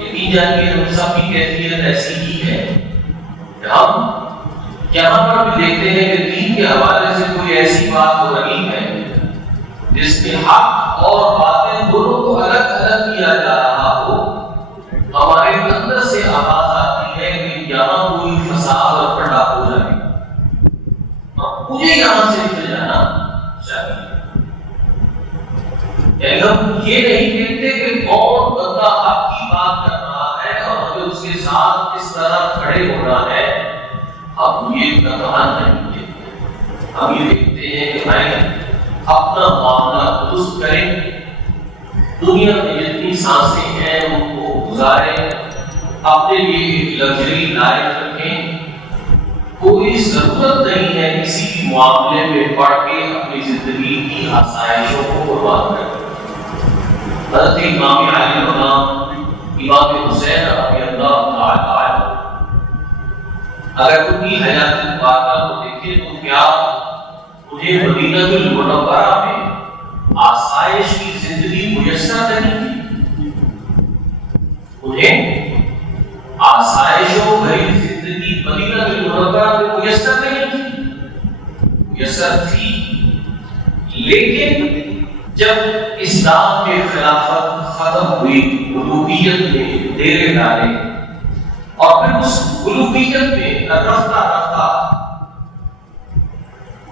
یقین جانیے ہم سب کی کیفیت ایسی ہی ہے کہ ہم یہاں پر بھی دیکھتے ہیں کہ دین کے حوالے سے کوئی ایسی بات ہو رہی ہے جس میں حق اور باطل دونوں کو الگ الگ کیا جا رہا ہو، ہمارے اندر سے آواز آتی ہے کہ یہاں کوئی فساد اور پڑا ہو جائے، مجھے یہاں سے نکل جانا چاہیے۔ یعنی ہم یہ نہیں دیکھتے کہ کون بندہ حق کی بات کر رہا ہے اور ہمیں اس کے ساتھ کس طرح کھڑے ہونا ہے، ہم یہ کہاں نہیں دیکھتے۔ ہم یہ دیکھتے ہیں کہ میں اپنا معاملہ درست کریں، دنیا میں جتنی سانسیں ہیں ان کو گزاریں، اپنے لیے ایک لگژری لائف رکھیں، کوئی ضرورت نہیں ہے کسی بھی معاملے میں پڑھ کے اپنی زندگی کی آسائشوں کو قربان کریں۔ حضرت امام علی مقام امام حسین رضی اللہ تعالی عنہ اگر ان کی حیات مبارکہ کو دیکھیں تو کیا انہیں مدینہ المنورہ میں آسائش کی زندگی میسر نہیں تھی؟ انہیں آسائشوں بھری زندگی مدینہ المنورہ میں میسر نہیں تھی؟ میسر تھی، لیکن جب اسلام کے خلافت ختم ہوئی، الوہیت میں ڈیرے ڈالے اور پھر اس الوہیت میں رفتہ رفتہ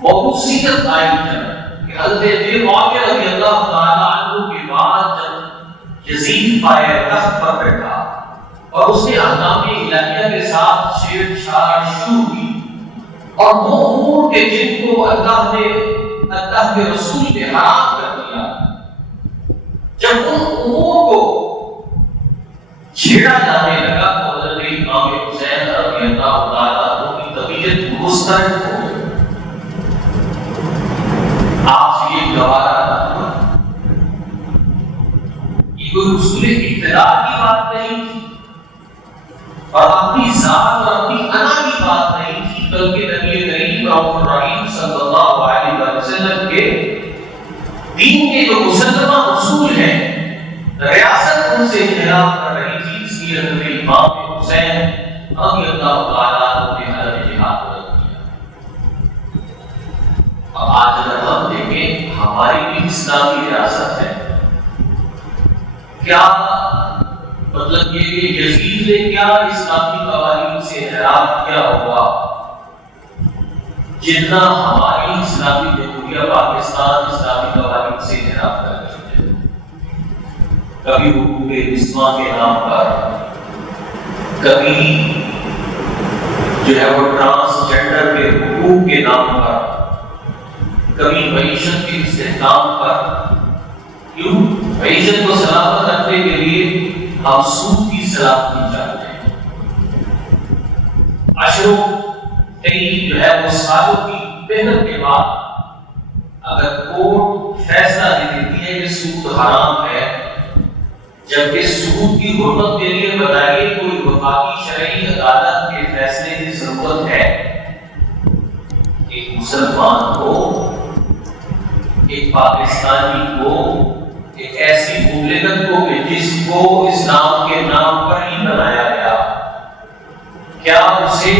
موروثیت آئی ہے کہ حضرت معاویہ رضی اللہ تعالیٰ عنہ کے بعد جب یزید پائے تخت پر بیٹھا اور اس نے احکام الہیہ کے ساتھ چھیڑ چھاڑ شروع کی اور وہ امور کے جن کو اللہ کے رسول نے حرام کر دیا، جب ان امور کو چھیڑا جانے لگا تو حضرت امام حسین رضی اللہ تعالیٰ عنہ کی طبیعت مضطرب ہو گئی۔ آپ سے یہ گوارا نہ ہوا، یہ کوئی رسول اقتدار کی بات نہیں تھی اور اپنی ذات اور اپنی انا کی بات نہیں تھی، بلکہ نبی کریم رؤوف الرحیم صلی اللہ علیہ وسلم کے دین کے جو مسلمہ اصول ہیں، ریاست ان سے انحراف کر رہی تھی، اس لیے حضرت امام حسین رضی اللہ تعالیٰ عنہ نے حلف جہاد کر دیا۔ اب آج اگر ہم دیکھیں ہماری بھی اسلامی ریاست ہے، کیا مطلب یہ کہ یزید نے کیا اسلامی قوانین سے انحراف کیا ہوگا جتنا ہماری اسلامی جمہوریہ پاکستان اسلامی قوانین سے انحراف کر رہی ہے؟ کبھی حقوق نسواں کے نام پر، کبھی جو ہے وہ ٹرانسجنڈر کے حقوق کے نام پر، کبھی معیشت کے استحکام پر۔ کیوں؟ معیشت کو سلامت رکھنے کے لیے ہم سود کی سلامتی چاہتے ہیں۔ عشروں کئی جو ہے وہ سالوں کی محنت کے بعد اگر کورٹ فیصلہ دے دیتی ہے کہ سود حرام ہے، جبکہ سود کی حرمت کے لیے بتائیے کوئی وفاقی شرعی عدالت کے فیصلے کی ضرورت ہے؟ ایک مسلمان کو، ایک پاکستانی کو، ایک ایسی مملکت کو جس کو اسلام کے نام پر ہی بنایا گیا، کیا اسے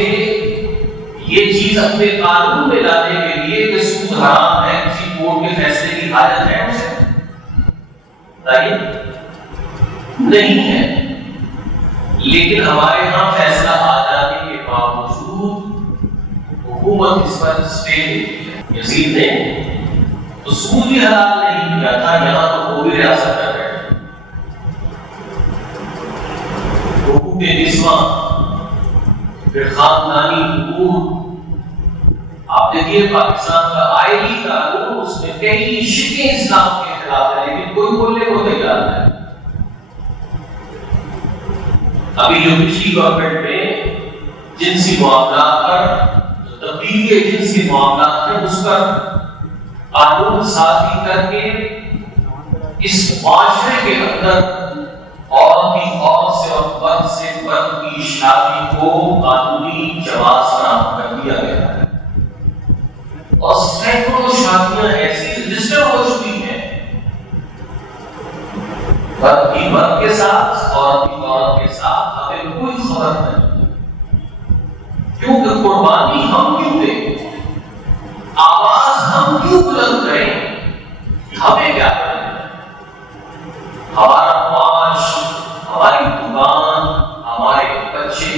یہ چیز اپنے قانون میں لانے کے لیے کہ سود حرام ہے کسی کورٹ کے فیصلے کی حاجت ہے اسے؟ بتائیے، نہیں ہے۔ لیکن ہمارے ہاں فیصلہ آ جانے کے باوجود حکومت اس پر اسٹے دیتی ہے۔ یزید نے تو سود بھی حلال نہیں کیا تھا، یہاں تو وہ بھی ریاست کر رہے ہیں۔ حقوق نسواں، پھر خاندانی حقوق، آپ دیکھیے پاکستان کا آئینی قانون، اس میں کئی شکیں اسلام کے خلاف ہے لیکن کوئی بولنے کو تیار نہیں۔ ابھی جو پچھلی گورنمنٹ میں جنسی معاملات پر، تبدیلی جنس کے معاملات ہیں، اس پر قانون سازی کر کے اس معاشرے کے اندر عورت کی عورت سے اور مرد سے مرد کی شادی کو قانونی جواز فراہم کر دیا گیا ہے، اور سینکڑوں شادیاں ایسی رجسٹر ہو چکی ہیں مرد کی مرد کے ساتھ، عورت کی عورت کے ساتھ ہمیں کوئی خبر نہیں، کیونکہ قربانی ہم کیوں دیں، آواز ہم کیوں بلند کریں، ہمیں کیا کریں؟ ہمارا معاش، ہماری دکان، ہمارے بچے،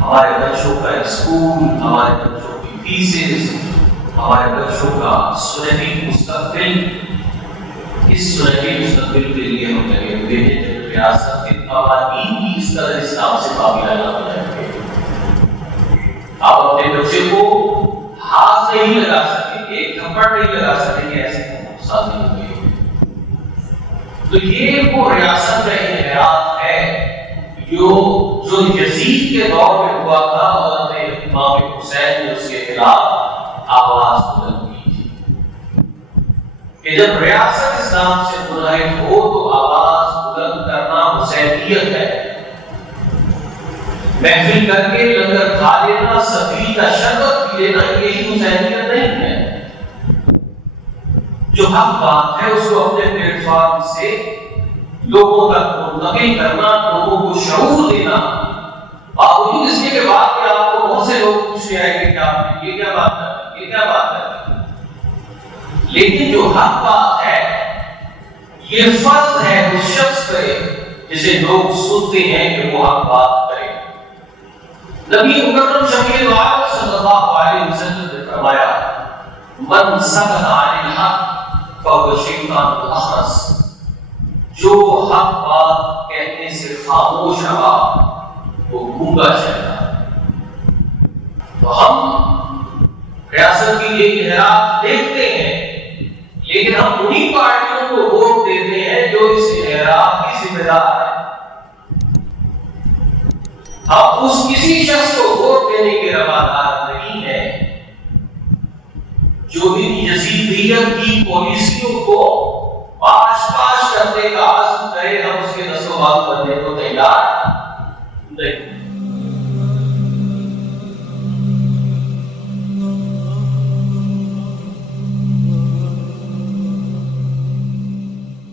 ہمارے بچوں کا اسکول، ہمارے بچوں کی فیسز، ہمارے بچوں کا سنہری مستقبل، اس سنہری مستقبل کے لیے ہم لگے ہوئے ہیں جب ریاست کے قوانین کی اس طرح اسلام سے قابلانہ بنائیں گے۔ آپ اپنے بچے کو ہاتھ نہیں لگا سکیں گے، ایک تھپڑ نہیں لگا سکیں گے، ایسے شادی ہو گئی۔ تو یہ وہ ریاست کا انحراف ہے جو یزید کے دور میں ہوا تھا، اور امام حسین نے اس کے خلاف آواز بلند کی تھی کہ جب ریاست اسلام سے منحرف ہو تو آواز بلند کرنا حسینیت ہے۔ محفل کر کے لنگر کھا لینا، سبھی کا شربت پی لینا، یہی حسینیت نہیں ہے۔ جو حق بات ہے اس کو اپنے پلیٹ فارم سے لوگوں تک منتقل کرنا، لوگوں کو شعور دینا، باوجود اس کے بعد کہ آپ کو بہت سے لوگ پوچھ رہے ہیں کہ یہ کیا بات ہے، یہ کیا بات ہے، لیکن جو حق بات ہے یہ فرض ہے اس شخص پہ جسے لوگ سنتے ہیں کہ وہ حق بات کرے۔ نبی مکرم شفیع العالم صلی اللہ علیہ وسلم نے فرمایا من سکت عن الحق فهو شیطان اخرس، جو حق بات کہنے سے خاموش رہا وہ گونگا شیطان۔ تو ہم ریاست کی یہ انحراف دیکھتے ہیں، لیکن ہم انہی پارٹیوں کو ووٹ دیتے ہیں جو اس انحراف کی ذمہ دار ہے۔ ہم اس کسی شخص کو ووٹ دینے کے روادار نہیں ہیں جو ان یزیدیت کی پالیسیوں کو پاش کرنے کا عزم کرے، ہم اس کے دست و بازو بننے کو تیار